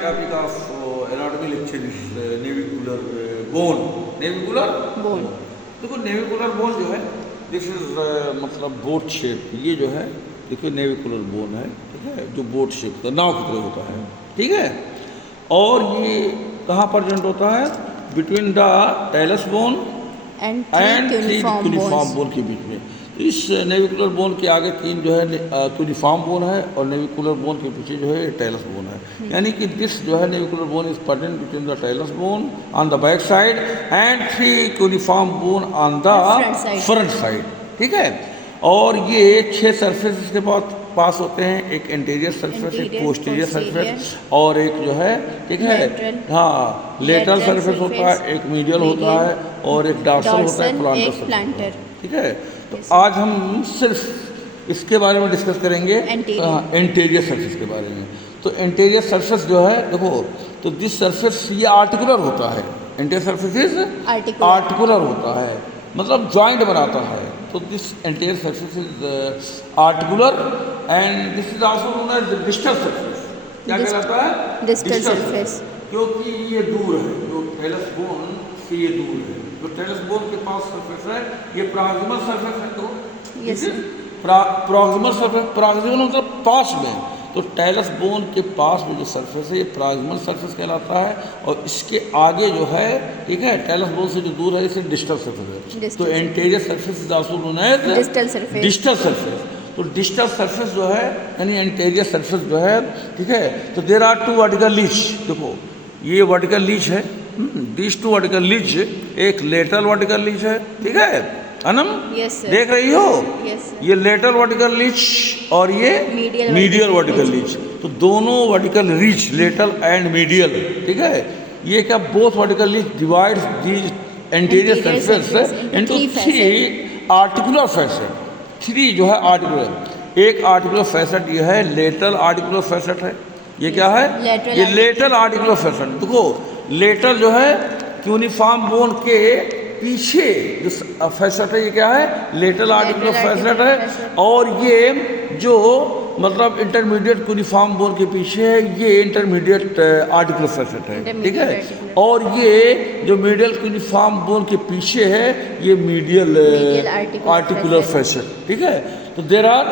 topic of anatomy lecture is navicular bone. Navicular bone. देखो navicular bone जो है this is मतलब boat shape. ये जो है देखिए नेविकुलर बोन है, ठीक है, जो बोट शेप का नाव की तरह होता है, ठीक है। और ये कहाँ प्रेजेंट होता है? Between the talus bone and and three uniform uniform bone के बीच में। इस नेविकुलर बोन के आगे तीन जो है यूनिफॉर्म बोन है और नेविकुलर बोन के पीछे जो है टेलस बोन है। यानी कि दिस जो है navicular bone is present between the talus bone on the back side and three uniform bone on the front side, ठीक है। और ये 6 सरफेस इसके पास होते हैं, एक एंटीरियर सरफेस, एक पोस्टीरियर सरफेस और एक जो है, ठीक है, हाँ लेटरल सरफेस होता है, एक मीडियल होता है और एक डॉर्सल होता है, प्लांटर, ठीक है। तो आज हम सिर्फ इसके बारे में डिस्कस करेंगे, एंटीरियर सरफेस के बारे में। तो एंटीरियर सरफेस जो है देखो, तो दिस सरफेस ये आर्टिकुलर होता है। एंटीरियर सरफेस इज आर्टिकुलर होता है, मतलब जॉइंट बनाता है। तो this anterior surface is articular and this is also known as distal surface. क्या कहलाता है? Distal surface. क्योंकि ये दूर है, जो टेलस बोन से ये दूर है। जो टेलस बोन के पास सरफेस है ये प्रॉक्सिमल सरफेस है। तो प्रॉक्सिमल सरफेस, प्रॉक्सिमल मतलब पास में। तो टेलस बोन के पास में जो सरफेस है ये प्रॉक्सिमल सरफेस कहलाता है और इसके आगे जो है, ठीक है, टेलस बोन से जो दूर है इसे डिस्टल सरफेस है। तो anterior surface is also known as distal surface. तो डिस्टल सरफेस जो है यानी एंटीरियर सरफेस जो है, ठीक है। तो देयर आर 2 वर्टिकल लीच। देखो ये वर्टिकल लीच है, दिस 2 वर्टिकल लीच, एक लेटरल वर्टिकल लीच है, ठीक है अनम, देख रही हो? ये लेटरल वर्टिकल लीच और ये मीडियल वर्टिकल लीच। तो दोनों vertical reach, lateral and medial, ठीक है, ये क्या both vertical leech divides these anterior surface into 3 articular facet. 3 जो है आर्टिकुलर, एक आर्टिकुलर फैसेट ये है लेटरल आर्टिकुलर फैसेट है। ये क्या है? ये लेटरल आर्टिकुलर फैसेट। देखो लेटरल जो है यूनिफॉर्म बोन के पीछे जो फैसेट है ये क्या है? लेटरल आर्टिकुलर फैसेट है। और ये जो मतलब इंटरमीडिएट यूनिफॉर्म बोन के पीछे है ये इंटरमीडिएट आर्टिकुलर फैसेट है, ठीक है। और ये जो मीडियल यूनिफॉर्म बोन के पीछे है ये मीडियल आर्टिकुलर फैसेट, ठीक है। तो there are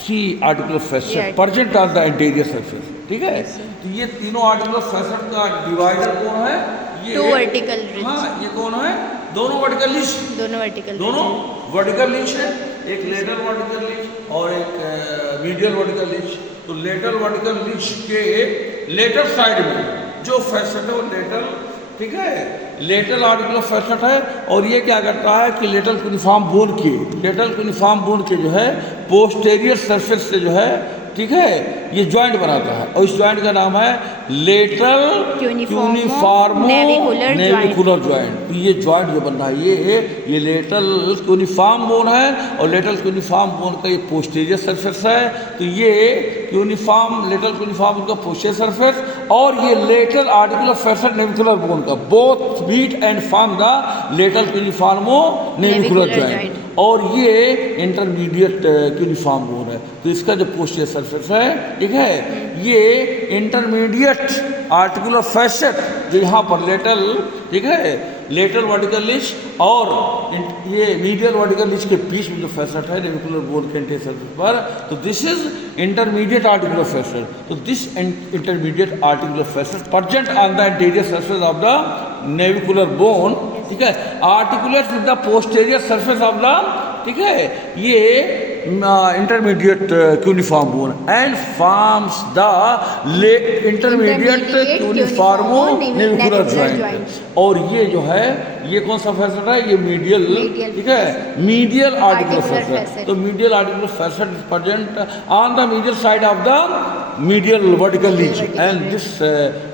3 articular facet present on the anterior surface, ठीक है। तो ये तीनों आर्टिकुलर फैसेट का डिवाइडर कौन है? ये 2 वर्टिकल रीच। हाँ, ये कौन है? दोनों वर्टिकल लीच, दोनों वर्टिकल लीच है, एक लेटरल वर्टिकल लीच और एक मीडियल वर्टिकल लीच। तो लेटरल वर्टिकल लीच के लेटर साइड में जो फैसेट है वो लेटरल, ठीक है, लेटरल आर्टिकुलर फैसेट है। और ये क्या करता है कि लेटरल यूनिफॉर्म बोन के जो है पोस्टेरियर सरफेस से जो है, ठीक है, ये जॉइंट बनाता है और इस जॉइंट का नाम है लेटरल यूनिफॉर्म नेविकुलर जॉइंट। तो ये जॉइंट जो बन रहा है ये लेटरल यूनिफॉर्म बोन है और लेटरल यूनिफॉर्म बोन का ये पोस्टीरियर सरफेस है। तो ये लेटरल यूनिफॉर्म का पोस्टीरियर सरफेस और ये lateral articular facet navicular bone का both meet and form the lateral cuneiform navicular joint. और ये इंटरमीडिएट यूनिफॉर्म बोन है। तो इसका जो पोस्टीरियर सरफेस है, ठीक है, ये इंटरमीडिएट आर्टिकुलर फैसेट जो यहाँ पर लेटरल, ठीक है, लेटरल वर्टिकल लीच और ये मीडियल वर्टिकल लीच के बीच में जो फैसेट है नेविकुलर बोन के एंटीरियर सरफेस पर, तो this is intermediate articular facet. तो this intermediate articular facet present on the anterior surface of the navicular bone, ठीक है, articulates with the posterior surface of the, ठीक है, ये intermediate cuneiform bone and forms the intermediate cuneiform navicular joint. और ये जो है ये कौन सा फैसेट है? ये मीडियल, ठीक है, मीडियल आर्टिकुलर फैसेट। तो medial articular facet is present on the medial side of the medial vertical leech and this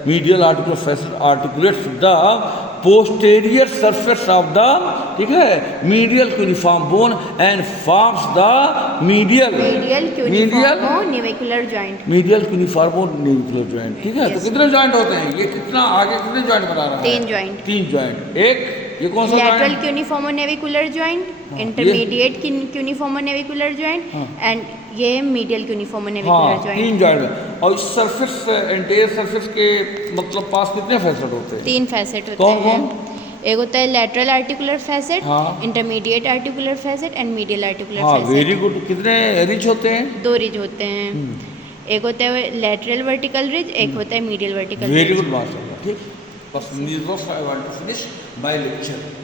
medial articular facet articulates the posterior surface of the, ठीक है, medial uniform bone and forms the medial navicular joint, medial uniform navicular joint, ठीक है। तो कितने joint होते हैं? ये कितना आगे कितने जॉइंट बना रहा है? 3 जॉइंट। एक ये कौन सा? Lateral cuneiform navicular joint, intermediate cuneiform navicular joint and ये मीडियल क्यूनिफॉर्म हाँ नेविकुलर जॉइंट। 3 जॉइंट में। और इस सरफेस एंटायर सरफेस के मतलब पास कितने फैसेट होते हैं? 3 फैसेट होते कौन हैं। कौन? एक होता है लैटरल आर्टिकुलर फैसेट, हाँ। Intermediate articular facet and medial articular हाँ फैसेट। Very good. कितने रिच होते हैं? 2 रिज होते हैं। एक होता है लैटरल वर्टिकल रिज, एक होता है medial vertical very ridge. Good माशाल्लाह। ठीक, बस need of I want to finish my lecture.